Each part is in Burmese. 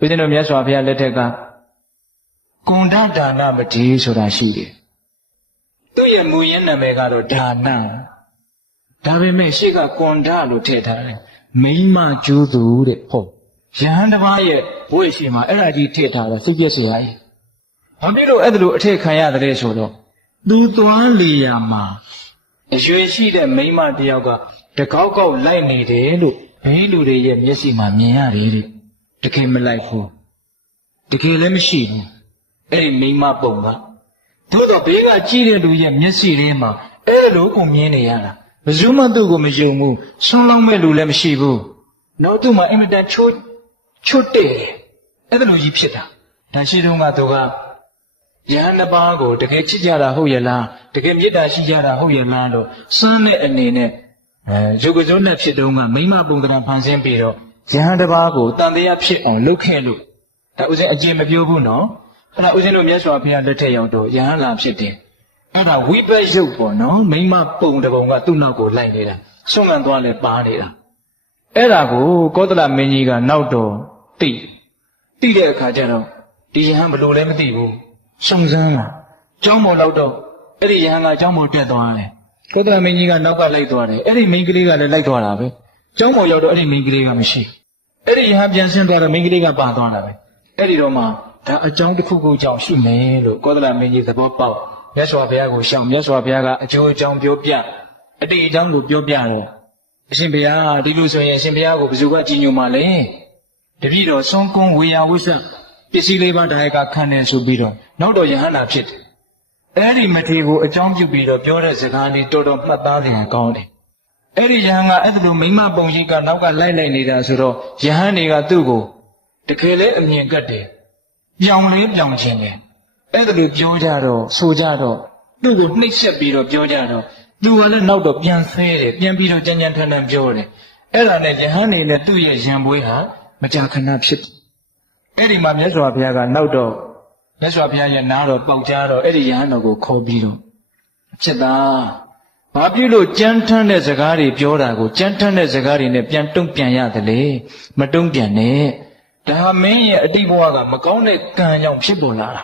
ဦးဇင်းတို့မြတ်စွာဘုရားလက်ထက်ကကွန်ဒဒါနမတိဆိုတာရှိတယ်သူ့ရဲ့မူရင်းနာမည်ကတော့ဒါနဒါပေမဲ့ရှေ့ကကွန်ဒလို့ထည့်ထားတယ်မိမကျူးသူတဲ့ဟုတ်ယဟန်တစ်ပါးရဲ့ဘွေရှိမှာအဲ့ဒါကြီးထည့်ထားတာစိတ်ပြည့်စရာကြီးဘာဖြစ်လို့အဲ့ဒါလိုအထည့်ခံရတယ်ဆိုတော့သူသွားလေရမှာအရွယ်ရှိတဲ့မိမတယောက်ကတကောက်ကောက်လိုက်နေတယ်လို့ဘေးလူတွေရဲ့မျက်စိမှာမြင်ရတယ်တဲ့တကယ်မလိုက်ဘူးတကယ်လည်းမရှိဘူးအဲ့ဒီမိမပုံကသို့တော့ဘေးကကြည့်တဲ့လူရဲ့မျက်စိလေးမှာအဲ့လိုကိုမြင်နေရတာဘယ်သူမှသူ့ကိုမယုံဘူးဆွန်းလောင်းမဲ့လူလည်းမရှိဘူးနောက်သူ့မှာအင်မတန်ချွတ်တဲ့အဲ့လိုကြီးဖြစ်တာဒါရှိတော့ကသူကယဟန်တစ်ပါးကိုတကယ်ချစ်ကြတာဟုတ်ရဲ့လားတကယ်မေတ္တာရှိကြတာဟုတ်ရဲ့လားလို့စမ်းတဲ့အနေနဲ့ရုပ်ကစုံနဲ့ဖြစ်တုန်းကမိမပုံသဏ္ဍာန်ဖန်ဆင်းပြီးတော့ယဟန်တစ်ပါးကိုတန်တရားဖြစ်အောင်လုပ်ခဲ့လို့ဒါဥစဉ်အကျင့်မပြောဘူးနော်အဲ့ဒါဥစဉ်တို့မြတ်စွာဘုရားလက်ထက်ရောက်တော့ယဟန်လာဖြစ်တယ်အဲ့ဒါဝိပဿရုပ်ပေါ့နော်မိမပုံတစ်ပုံကသူ့နောက်ကိုလိုက်နေတာဆွမ်းခံသွားလဲပါနေတာအဲ့ဒါကိုကောသလမင်းကြီးကနောက်တော့သိတဲ့အခါကျတော့ဒီယဟန်ဘလို့လဲမသိဘူးရှောင်စမ်းလာကျောင်းပေါ်လောက်တော့အဲ့ဒီယဟန်ကကျောင်းပေါ်တက်သွားတယ်ကောသလမင်းကြီးကနောက်ကလိုက်သွားတယ်အဲ့ဒီမိန်းကလေးကလည်းလိုက်သွားတာပဲကျောင်းပေါ်ရောက်တော့အဲ့ဒီမိန်းကလေးကမရှိအဲ့ဒီယဟန်ပြန်ဆင်းသွားတော့မိန်းကလေးကပါသွားတာပဲအဲ့ဒီတော့မှဒါအကြောင်းတစ်ခုခုကြောင့်ရှိမယ်လို့ကောသလမင်းကြီးသဘောပေါက်မြတ်စွာဘုရားကိုရှောင်မြတ်စွာဘုရားကအကျိုးအကြောင်းပြောပြအတိတ်အကြောင်းကိုပြောပြတော့အရှင်ဘုရားဒီလိုဆိုရင်အရှင်ဘုရားကိုဘယ်သူကကြည်ညိုမှာလဲတပည့်တော်သွန်ကုန်းဝေယဝိသပစ္စည်းလေးပါးဒါယကခံတယ်ဆိုပြီးတော့နောက်တော့ယဟန္တာဖြစ်တယ်အဲ့ဒီမထေရကိုအကြောင်းပြုပြီးတော့ပြောတဲ့စကားလေးတော်တော်မှတ်သားစရာကောင်းတယ်အဲ့ဒီယဟန်ကအဲ့ဒီလိုမိမပုံရိပ်ကနောက်ကလိုက်နေတာဆိုတော့ယဟန်တွေကသူ့ကိုတကယ်လဲအမြင်ကတ်တယ်ပြောင်းလေးပြောင်းခြင်းတယ်အဲ့ဒါလိုပြောကြတော့ဆိုကြတော့သူ့ကိုနှိပ်စက်ပြီးတော့ပြောကြတော့သူကလည်းနောက်တော့ပြန်ဆဲတယ်ပြန်ပြီးတော့ကြမ်းကြမ်းထန်ထန်ပြောတယ်အဲ့ဒါနဲ့ယဟန်နေနဲ့သူ့ရဲ့ရံပွေးဟာမကြာခဏဖြစ်အဲ့ဒီမှာမြတ်စွာဘုရားကနောက်တော့မြတ်စွာဘုရားရဲ့နားတော်ပေါက်ကြတော့အဲ့ဒီယဟန်တော်ကိုခေါ်ပြီးတော့ဖြစ်တာဘာဖြစ်လို့ကြမ်းထမ်းတဲ့စကားတွေပြောတာကိုကြမ်းထမ်းတဲ့စကားတွေနဲ့ပြန်တုံ့ပြန်ရတယ်လေမတုံ့ပြန်နဲ့ဒါမင်းရဲ့အတိတ်ဘဝကမကောင်းတဲ့ကံကြောင့်ဖြစ်ပေါ်လာတာ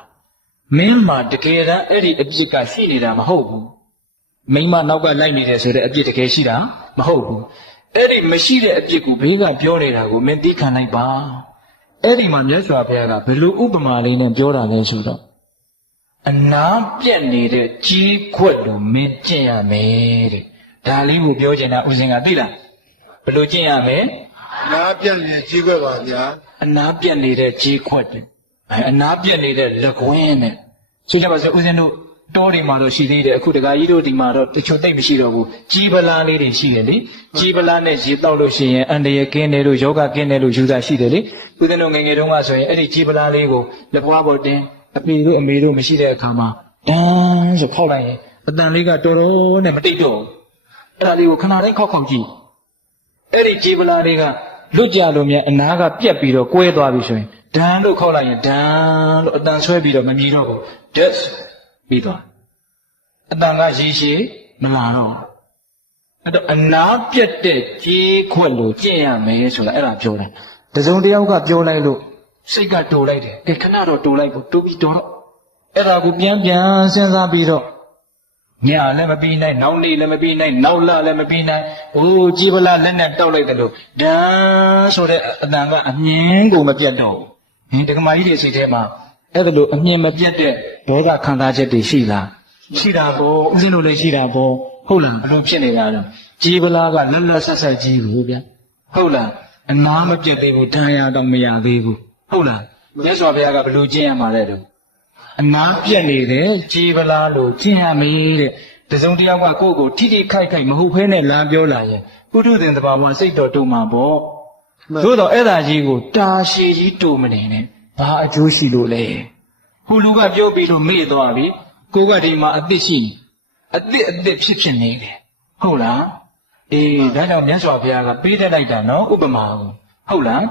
မင်းမှာတကယ်တမ်းအဲ့ဒီအပြစ်ကရှိနေတာမဟုတ်ဘူးမိမနောက်ကလိုက်နေတယ်ဆိုတဲ့အပြစ်တကယ်ရှိတာမဟုတ်ဘူးအဲ့ဒီမရှိတဲ့အပြစ်ကိုဘေးကပြောနေတာကိုမင်းသိခံလိုက်ပါအဲ့ဒီမှာမြတ်စွာဘုရားကဘယ်လိုဥပမာလေးနဲ့ပြောတာလဲဆိုတော့အနာပြက်နေတဲ့ကြီးခွက်လိုမင်းကျင့်ရမယ်တဲ့ဒါလေးကိုပြောချင်တာဦးဇင်ကသိလားဘယ်လိုကျင့်ရမလဲအနာပြက်နေတဲ့ကြီးခွက်ပါဗျာအနာပြက်နေတဲ့ကြီးခွက်တဲ့အနာပြက်နေတဲ့လက်ကွင်းနဲ့ဆိုကြပါစို့ဦးဇင်းတို့တောတွေမှာတော့ရှိသေးတယ်အခုတခါကြီးတို့ဒီမှာတော့တချို့တိတ်မရှိတော့ဘူးကြီးပလားလေးတွေရှိတယ်လေကြီးပလားနဲ့ရေတောက်လို့ရှိရင်အန္တရာယ်ကင်းတယ်လို့ယောဂကင်းတယ်လို့ယူတာရှိတယ်လေဦးဇင်းတို့ငယ်ငယ်တုန်းကဆိုရင်အဲ့ဒီကြီးပလားလေးကိုလက်ပွားပေါ်တင်အဖေတို့အမေတို့မရှိတဲ့အခါမှာတန်းဆိုခောက်လိုက်ရင်အတန်လေးကတော်တော်နဲ့မတိတ်တော့အဲ့ဒါလေးကိုခဏတိုင်းခောက်ကြည့်အဲ့ဒီကြီးပလားလေးကလွတ်ကြလို့မြန်အနာကပြက်ပြီးတော့ကွဲသွားပြီဆိုရင်ဒန်းလို့ခောက်လိုက်ရင်ဒန်းလို့အတန်ဆွဲပြီးတော့မမြည်တော့ဘူး death ပြီးသွားအတန်ကရေရှည်မလာတော့အဲ့တော့အနာပြက်တဲ့ကြီးခွက်လို့ကျင့်ရမယ်ဆိုတာအဲ့ဒါပြောတယ်တစုံတယောက်ကပြောလိုက်လို့စိတ်ကတိုးလိုက်တယ်ခဏတော့တိုးလိုက်ဖို့တိုးပြီးတော့အဲ့ဒါကိုပြန်စဉ်းစားပြီးတော့ညလည်းမပြီးနိုင်နောက်နေ့လည်းမပြီးနိုင်နောက်လလည်းမပြီးနိုင်ဟိုကြီးပလားလက်နဲ့တောက်လိုက်တယ်လို့ဒန်းဆိုတဲ့အတန်ကအမြင်ကိုမပြတ်တော့ဘူးဒကမာကြီးတွေစိတ်ထဲမှာအဲ့ဒါလို့အမြင်မပြတ်တဲ့ဒေါသခံစားချက်တွေရှိလားရှိတာပေါ့ဦးဇင်းတို့လည်းရှိတာပေါ့ဟုတ်လားဘယ်လိုဖြစ်နေတာလဲကြီးပလားကလက်လက်ဆက်ဆက်ကြီးဘူးဗျဟုတ်လားအနာမပြတ်သေးဘူးဒဏ်ရာတော့မရသေးဘူးဟုတ်လားမြတ်စွာဘုရားကဘယ်လိုကျင့်ရမှာလဲတော့အနာပြက်နေတဲ့ကြီးပလားလို့ကျင့်ရမေးတဲ့တစုံတယောက်ကကိုယ့်ကိုထိထိခိုက်ခိုက်မဟုတ်ဖဲနဲ့လာပြောလာရင်ပုထုသင်တဘာဝစိတ်တော်တုံမှာပေါ့သို့တော့အဲ့ဒါကြီးကိုတာရှည်ကြီးတူမနေနဲ့ဘာအကျိုးရှိလို့လဲဟိုလူကပြောပြီးလို့မေ့သွားပြီကိုကဒီမှာအသက်ရှိအသက်ဖြစ်နေတယ်ဟုတ်လားအေးဒါကြောင့်မြတ်စွာဘုရားကပေးတတ်လိုက်တာနော်ဥပမာကိုဟုတ်လား